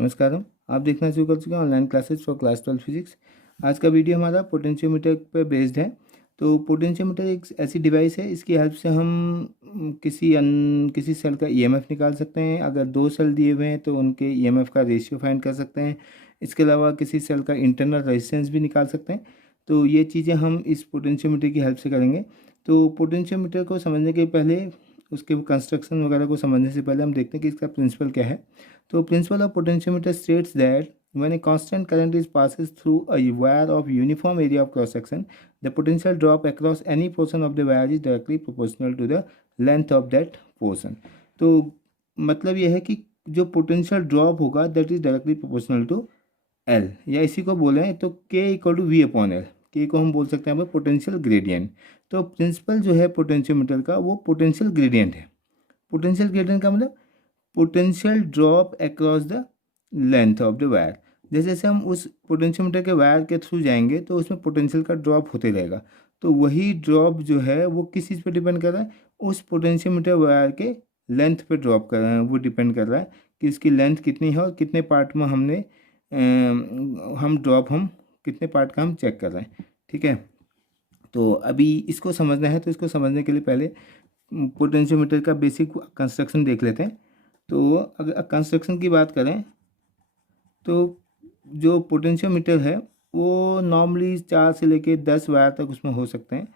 नमस्कार, आप देखना शुरू कर चुके हैं online classes for class 12 physics. आज का वीडियो हमारा पोटेंशियोमीटर पर बेस्ड है। तो पोटेंशियोमीटर एक ऐसी डिवाइस है, इसकी हेल्प से हम किसी सेल का ईएमएफ निकाल सकते हैं। अगर दो सेल दिए हुए हैं तो उनके ईएमएफ का रेशियो फाइंड कर सकते हैं। इसके अलावा किसी सेल का इंटरनल रेजिस्टेंस भी निकाल सकते हैं। तो ये चीज़ें हम इस पोटेंशियोमीटर की हेल्प से करेंगे। तो पोटेंशियोमीटर को समझने के पहले, उसके कंस्ट्रक्शन वगैरह को समझने से पहले हम देखते हैं कि इसका प्रिंसिपल क्या है। तो principle of potentiometer states that when a constant current is passes through a wire of uniform area of cross section, the potential drop across any portion of the wire is directly proportional to the length of that portion। तो मतलब यह है कि जो potential drop होगा that is directly proportional to L, या इसी को बोलें तो K equal to V upon L. K को हम बोल सकते हैं पोटेंशियल ग्रेडियंट। तो प्रिंसिपल जो है पोटेंशियोमीटर का वो पोटेंशियल ग्रेडियंट है। पोटेंशियल ग्रेडियंट का मतलब potential drop across the length of the wire. जैसे जैसे हम उस पोटेंशियोमीटर के वायर के थ्रू जाएंगे तो उसमें पोटेंशियल का ड्रॉप होते रहेगा। तो वही ड्रॉप जो है वो किस चीज़ पे डिपेंड कर रहा है, उस पोटेंशियोमीटर वायर के लेंथ पे ड्रॉप कर रहे हैं। वो डिपेंड कर रहा है कि उसकी लेंथ कितनी है और कितने पार्ट में हम कितने पार्ट का हम चेक कर रहे हैं। ठीक है, तो अभी इसको समझना है। तो इसको समझने के लिए पहले पोटेंशियोमीटर का बेसिक कंस्ट्रक्शन देख लेते हैं। तो अगर कंस्ट्रक्शन की बात करें तो जो पोटेंशियोमीटर है वो नॉर्मली 4 से लेके 10 वायर तक उसमें हो सकते हैं।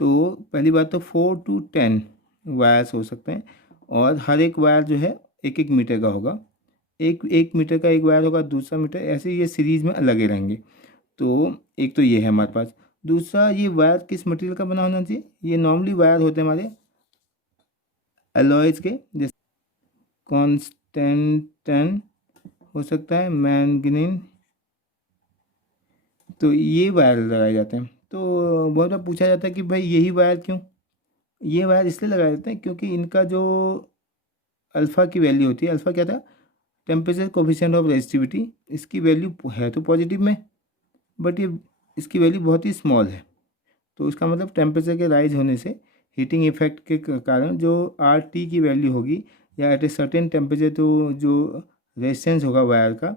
तो पहली बात तो 4 to 10 वायर्स हो सकते हैं, और हर एक वायर जो है 1-1 मीटर का होगा। एक मीटर का एक वायर होगा, दूसरा मीटर, ऐसे ये सीरीज़ में लगे रहेंगे। तो एक तो ये है हमारे पास। दूसरा, ये वायर किस मटेरियल का बना होना चाहिए। ये नॉर्मली वायर होते हैं हमारे एलॉयज़ के, जैसे कॉन्स्टेंटन हो सकता है, मैंगनीज। तो ये वायर लगाए जाते हैं। तो बहुत बार पूछा जाता है कि भाई यही वायर क्यों। ये वायर इसलिए लगाए जाते हैं क्योंकि इनका जो अल्फ़ा की वैल्यू होती है, अल्फ़ा क्या था, टेम्परेचर कोफिशिएंट ऑफ रेजिस्टिविटी। इसकी वैल्यू है तो पॉजिटिव में, बट ये इसकी वैल्यू बहुत ही स्मॉल है। तो इसका मतलब टेम्परेचर के राइज होने से हीटिंग इफेक्ट के कारण जो आर टी की वैल्यू होगी, या एट ए सर्टेन टेम्परेचर, तो जो रेजिस्टेंस होगा वायर का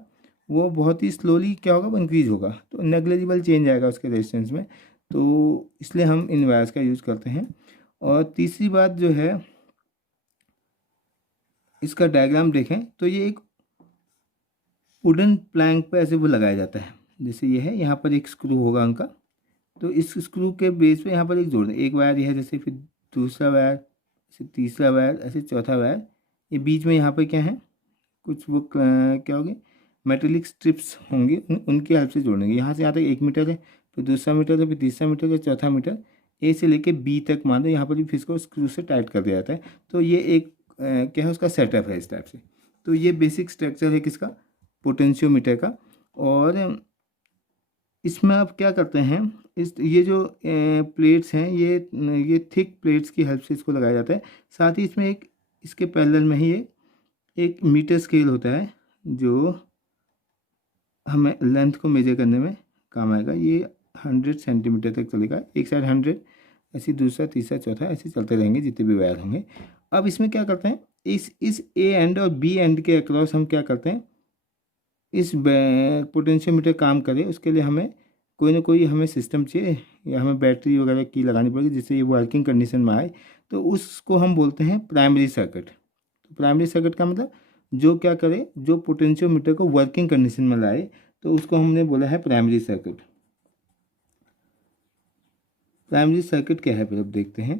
वो बहुत ही स्लोली क्या होगा, वो इंक्रीज होगा। तो नेग्लिजिबल चेंज आएगा उसके रेजिस्टेंस में। तो इसलिए हम इन वायर्स का यूज़ करते हैं। और तीसरी बात जो है, इसका डायग्राम देखें तो ये एक वुडन प्लैंक पे ऐसे वो लगाया जाता है। जैसे ये है, यहाँ पर एक स्क्रू होगा उनका। तो इस स्क्रू के बेस पे यहाँ पर एक जोड़, एक वायर ये है, जैसे फिर दूसरा वायर, ऐसे तीसरा वायर, ऐसे चौथा वायर। ये बीच में यहाँ पर क्या है, कुछ वो क्या होगी, मेटेलिक स्ट्रिप्स होंगी, उनकी हेल्प से जोड़ेंगे। यहाँ से यहाँ तक 1 मीटर है, फिर दूसरा मीटर है, फिर तीसरा मीटर है, चौथा मीटर, ए से लेके बी तक मान लो। यहाँ पर भी फिर इसको स्क्रू से टाइट कर दिया जाता है। तो ये एक क्या है, उसका सेटअप है इस टाइप से। तो ये बेसिक स्ट्रक्चर है किसका, पोटेंशियोमीटर का। और इसमें आप क्या करते हैं, ये जो प्लेट्स हैं, ये थिक प्लेट्स की हेल्प से इसको लगाया जाता है। साथ ही इसमें एक इसके पैरेलल में ही एक मीटर स्केल होता है जो हमें लेंथ को मेजर करने में काम आएगा। ये 100 सेंटीमीटर तक चलेगा। एक साइड 100, ऐसे दूसरा, तीसरा, चौथा, ऐसे चलते रहेंगे जितने भी वायर होंगे। अब इसमें क्या करते हैं, इस ए एंड और बी एंड के अक्रॉस हम क्या करते हैं, इस पोटेंशियोमीटर काम करे उसके लिए हमें कोई ना कोई हमें सिस्टम चाहिए, या हमें बैटरी वगैरह की लगानी पड़ेगी जिससे ये वर्किंग कंडीशन में आए। तो उसको हम बोलते हैं प्राइमरी सर्किट। तो प्राइमरी सर्किट का मतलब जो क्या करे, जो पोटेंशियोमीटर को वर्किंग कंडीशन में लाए, तो उसको हमने बोला है प्राइमरी सर्किट। प्राइमरी सर्किट क्या है फिर अब देखते हैं।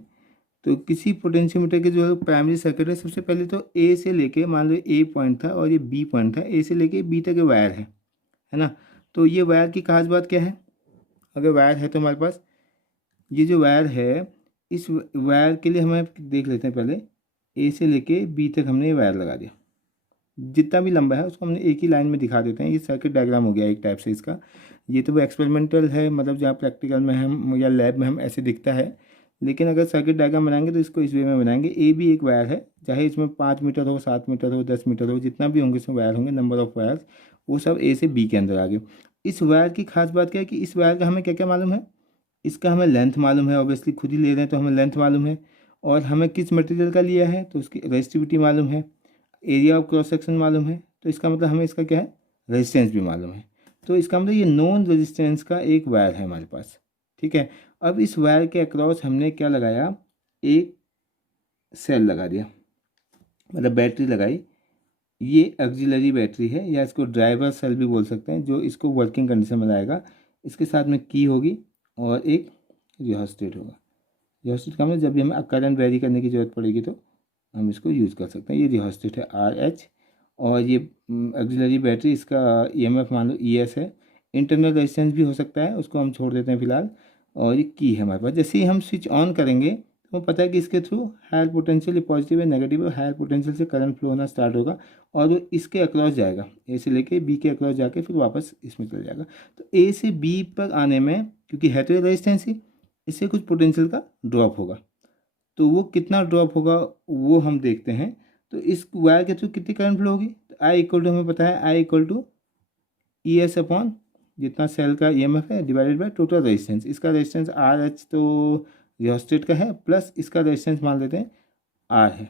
तो किसी पोटेंशियोमीटर के जो प्राइमरी सर्किट है, सबसे पहले तो ए से लेके, मान लो ए पॉइंट था और ये बी पॉइंट था, ए से लेके बी तक वायर है ना। तो ये वायर की खास बात क्या है, अगर वायर है तो हमारे पास ये जो वायर है, इस वायर के लिए हमें देख लेते हैं पहले। ए से लेके बी तक हमने ये वायर लगा दिया, जितना भी लंबा है उसको हमने एक ही लाइन में दिखा देते हैं। ये सर्किट डायग्राम हो गया एक टाइप से इसका। ये तो वो एक्सपेरिमेंटल है, मतलब जहाँ प्रैक्टिकल में हम या लैब में हम ऐसे दिखता है। लेकिन अगर सर्किट डायग्राम बनाएंगे तो इसको इस वे में बनाएंगे। ए भी एक वायर है, चाहे इसमें 5 मीटर हो, 7 मीटर हो, 10 मीटर हो, जितना भी होंगे इसमें वायर होंगे, नंबर ऑफ़ वायर्स, वो सब ए से बी के अंदर आ गए। इस वायर की खास बात क्या है कि इस वायर का हमें क्या क्या मालूम है, इसका हमें लेंथ मालूम है, ऑब्वियसली खुद ही ले रहे हैं तो हमें लेंथ मालूम है। और हमें किस मटेरियल का लिया है तो उसकी रेजिस्टिविटी मालूम है, एरिया ऑफ क्रॉस सेक्शन मालूम है। तो इसका मतलब हमें इसका क्या है, रेजिस्टेंस भी मालूम है। तो इसका मतलब ये नॉन रेजिस्टेंस का एक वायर है हमारे पास, ठीक है। अब इस वायर के अक्रॉस हमने क्या लगाया, एक सेल लगा दिया, मतलब बैटरी लगाई। ये ऑक्सिलरी बैटरी है या इसको ड्राइवर सेल भी बोल सकते हैं, जो इसको वर्किंग कंडीशन में लाएगा। इसके साथ में की होगी और एक रियोस्टेट होगा। रियोस्टेट का मतलब जब भी हमें करंट वेरी करने की ज़रूरत पड़ेगी तो हम इसको यूज़ कर सकते हैं। ये रियोस्टेट है RH, और ये ऑक्सिलरी बैटरी, इसका EMF मान लो ES है। इंटरनल रेजिस्टेंस भी हो सकता है, उसको हम छोड़ देते हैं फिलहाल। और ये की है हमारे पास। जैसे ही हम स्विच ऑन करेंगे तो पता है कि इसके थ्रू हायर पोटेंशियल पॉजिटिव है नेगेटिव है, हायर पोटेंशियल से करंट फ्लो होना स्टार्ट होगा और वो इसके अक्रॉस जाएगा, ए से लेके बी के अक्रॉस जाके फिर वापस इसमें चल जाएगा। तो ए से बी पर आने में, क्योंकि है तो ये रेजिस्टेंस ही, इससे कुछ पोटेंशियल का ड्रॉप होगा। तो वो कितना ड्रॉप होगा वो हम देखते हैं। तो इस वायर के थ्रू कितनी करंट फ्लो होगी, तो आई इक्वल टू हमें पता है, I equal to ES upon जितना सेल का EMF है डिवाइडेड बाय टोटल रेजिस्टेंस। इसका रेजिस्टेंस RH तो रियोस्टेट का है, प्लस इसका रेजिस्टेंस मान लेते हैं R है।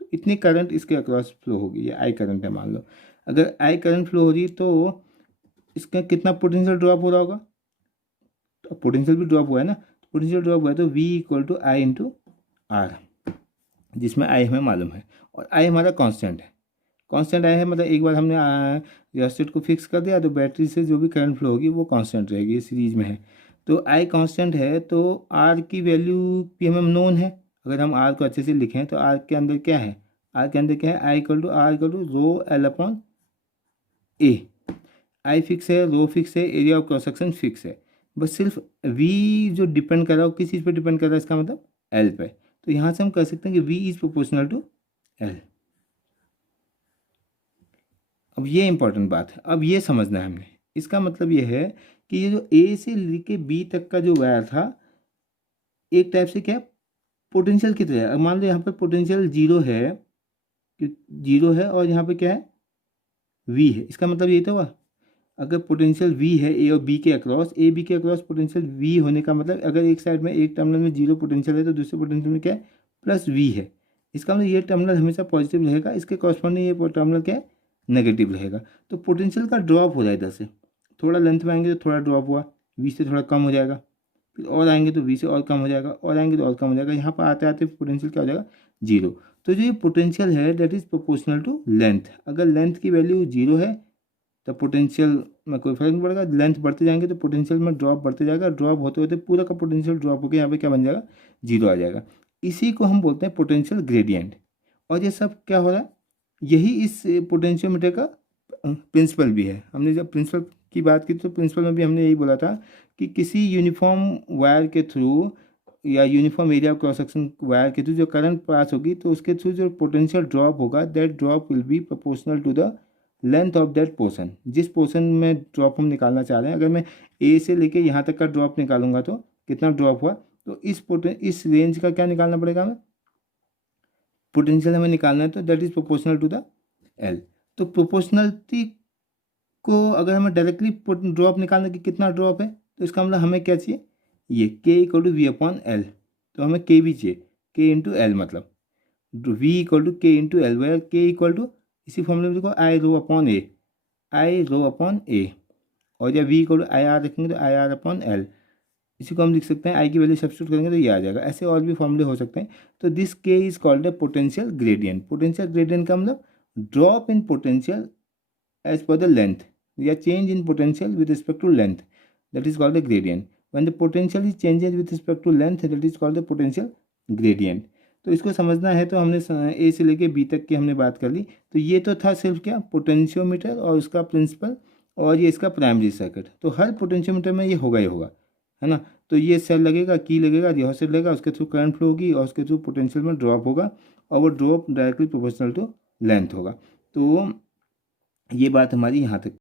तो इतनी करंट इसके अक्रॉस फ्लो होगी, ये आई करंट है मान लो। अगर आई करंट फ्लो हो रही है तो इसका कितना पोटेंशियल ड्रॉप हो रहा होगा, तो पोटेंशियल भी ड्रॉप हुआ है ना, पोटेंशियल ड्रॉप हुआ है तो V equal to I into R, जिसमें आई हमें मालूम है और आई हमारा कांस्टेंट है। कांस्टेंट आई है मतलब एक बार हमने रियोस्टेट को फिक्स कर दिया तो बैटरी से जो भी करंट फ्लो होगी वो कांस्टेंट रहेगी, ये सीरीज में है। तो आई कांस्टेंट है तो आर की वैल्यू भी हमें नोन है। अगर हम आर को अच्छे से लिखें तो आर के अंदर क्या है, आर के अंदर क्या है, I equal to R equal to rho L upon A. I fix है, रो फिक्स है, area of cross section fix है। बस सिर्फ वी जो डिपेंड कर रहा है किस चीज़ पर डिपेंड कर रहा है, इसका मतलब एल पे। तो यहाँ से हम कह सकते हैं कि V is proportional to L. अब ये इंपॉर्टेंट बात है, अब ये समझना है हमने। इसका मतलब ये है कि ये जो ए से लेके बी तक का जो वायर था, एक टाइप से क्या पोटेंशियल की तरह है। मान लो यहाँ पर पोटेंशियल जीरो है, जीरो है, और यहाँ पे क्या है, वी है। इसका मतलब ये तो हुआ, अगर पोटेंशियल वी है ए और बी के अक्रॉस, ए बी के अक्रॉस पोटेंशियल वी होने का मतलब, अगर एक साइड में एक टर्मिनल में जीरो पोटेंशियल है तो दूसरे पोटेंशियल में क्या है, प्लस वी है। इसका मतलब ये टर्मिनल हमेशा पॉजिटिव रहेगा, इसके कॉरस्पॉन्डिंग ये टर्मिनल क्या है, नेगेटिव रहेगा। तो पोटेंशियल का ड्रॉप हो जाए इधर से, थोड़ा लेंथ में आएंगे तो थोड़ा ड्रॉप हुआ, वी से थोड़ा कम हो जाएगा, फिर और आएंगे तो वी से और कम हो जाएगा, और आएंगे तो और कम हो जाएगा। यहाँ पर आते आते पोटेंशियल क्या हो जाएगा, जीरो। तो जो ये पोटेंशियल है that is proportional to length. अगर लेंथ की वैल्यू जीरो है तो पोटेंशियल में कोई फर्क नहीं पड़ेगा, लेंथ बढ़ते जाएंगे तो पोटेंशियल में ड्रॉप बढ़ते जाएगा, ड्रॉप होते होते पूरा का पोटेंशियल ड्रॉप होकर यहाँ पे क्या बन जाएगा, जीरो आ जाएगा। इसी को हम बोलते हैं पोटेंशियल ग्रेडियंट। और ये सब क्या हो रहा है, यही इस पोटेंशियोमीटर का प्रिंसिपल भी है। हमने जब प्रिंसिपल की बात की तो प्रिंसिपल में भी हमने यही बोला था कि किसी यूनिफॉर्म वायर के थ्रू या uniform area cross section wire के थ्रू जो करंट पास होगी तो उसके थ्रू जो पोटेंशियल ड्रॉप होगा that drop will be proportional to the length of that portion. जिस पोर्शन में ड्रॉप हम निकालना चाह रहे हैं, अगर मैं ए से लेके यहाँ तक का ड्रॉप निकालूंगा तो कितना ड्रॉप हुआ, तो इस रेंज का क्या निकालना पड़ेगा हमें, पोटेंशियल हमें निकालना है, तो that is proportional to the L. तो प्रोपोर्शनलिटी को अगर हमें डायरेक्टली ड्रॉप निकालना कि कितना ड्रॉप है, तो इसका मतलब हमें क्या चाहिए, ये K equal to V upon L. तो हमें के भी चाहिए, के इंटू एल, मतलब V equal to K into L, where K equal to इसी फॉर्मूले में देखो आई rho upon A, I rho upon A, और या V equal to I R रखेंगे तो आई आर अपॉन एल। इसी को हम लिख सकते हैं, आई की वैल्यू सब्स्टिट्यूट करेंगे तो ये आ जाएगा। ऐसे और भी फॉर्मूले हो सकते हैं। तो this K is called a potential gradient. Potential gradient का मतलब drop in potential as per the length या change in potential with respect to length, that is called a gradient. When the potential is changes with respect to length that is called a potential gradient. तो इसको समझना है तो हमने ए से लेके B तक की हमने बात कर ली। तो ये तो था सिर्फ क्या, पोटेंशियोमीटर और उसका प्रिंसिपल, और ये इसका प्राइमरी सर्किट। तो हर पोटेंशियोमीटर में ये होगा ही होगा, है ना। तो ये सेल लगेगा, की लगेगा, रियोस्टेट लगेगा, उसके थ्रू करंट फ्लो होगी और उसके थ्रू पोटेंशियल में ड्रॉप होगा, और वो drop directly proportional to length होगा। तो ये बात हमारी यहाँ तक